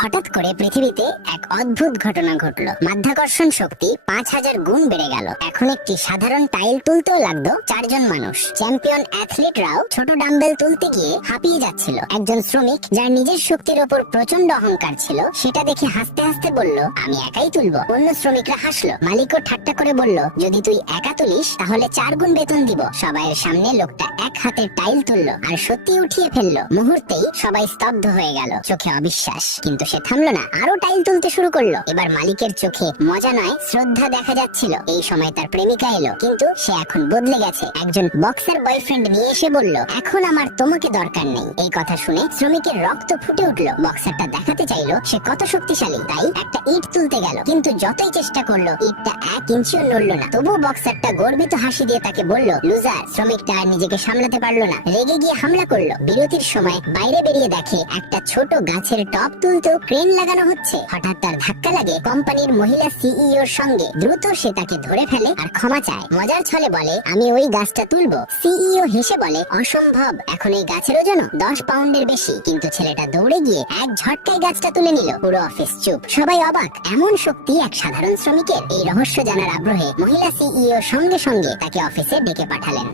হঠাৎ করে পৃথিবীতে এক অদ্ভুত ঘটনা ঘটলো। মাধ্যাকর্ষণ শক্তি 5000 গুণ বেড়ে গেল। এখন একটি সাধারণ টাইল তুলতেও লাগতো 4 জন মানুষ। চ্যাম্পিয়ন অ্যাথলিটরাও ছোট ডাম্বেল তুলতে গিয়ে হাঁপিয়ে যাচ্ছিল। একজন শ্রমিক যার নিজের শক্তির ওপর প্রচন্ড অহংকার ছিল, সেটা দেখে হাসতে হাসতে বলল, আমি একাই তুলবো। অন্য শ্রমিকরা হাসলো। মালিকও ঠাট্টা করে বলল, যদি তুই একা তুলিস তাহলে 4 গুণ বেতন দিব। সবাইয়ের সামনে লোকটা এক হাতে টাইল তুললো আর সত্যি উঠিয়ে ফেললো। মুহূর্তেই সবাই স্তব্ধ হয়ে গেল, চোখে অবিশ্বাস। কিন্তু সে থামলো না, আরো টাইল তুলতে শুরু করলো। এবার মালিকের চোখে মজা নয়, শ্রদ্ধা দেখা যাচ্ছিল। এই সময় তার প্রেমিকা এলো, কিন্তু সে এখন বদলে গেছে। একজন বক্সার বয়ফ্রেন্ড নিয়ে এসে বলল, এখন আমার তোমাকে দরকার নেই। এই কথা শুনে শ্রমিকের রক্ত ফুটে উঠলো। বক্সারটা দেখাতে চাইলো সে কত শক্তিশালী, তাই একটা ইট তুলতে গেল। কিন্তু যতই চেষ্টা করলো, ইটটা 1 ইঞ্চিও নড়লো না। তবুও বক্সারটা গর্বিত হাসি দিয়ে তাকে বলল, লুজার। শ্রমিকটা আর নিজেকে সামলাতে পারলো না, রেগে গিয়ে হামলা করলো। বিরতির সময় বাইরে বেরিয়ে দেখে একটা ছোট গাছের টপ তুলতেও ক্রেন লাগানো হচ্ছে। হঠাৎ তার ধাক্কা লাগে কোম্পানির মহিলা সিইওর সঙ্গে। দ্রুত সে তাকে ধরে ফেলে আর ক্ষমা চায়। মজার ছলে বলে, আমি ওই গাছটা তুলবো। সিইও হেসে বলে, অসম্ভব, এখন এই গাছের ওজন 10 পাউন্ডের বেশি। কিন্তু ছেলেটা দৌড়ে গিয়ে এক ঝটকায় গাছটা তুলে নিল। পুরো অফিস চুপ, সবাই অবাক। এমন শক্তি এক সাধারণ শ্রমিকের। এই রহস্য জানার আগ্রহে মহিলা সিইও সঙ্গে সঙ্গে তাকে অফিসে ডেকে পাঠালেন।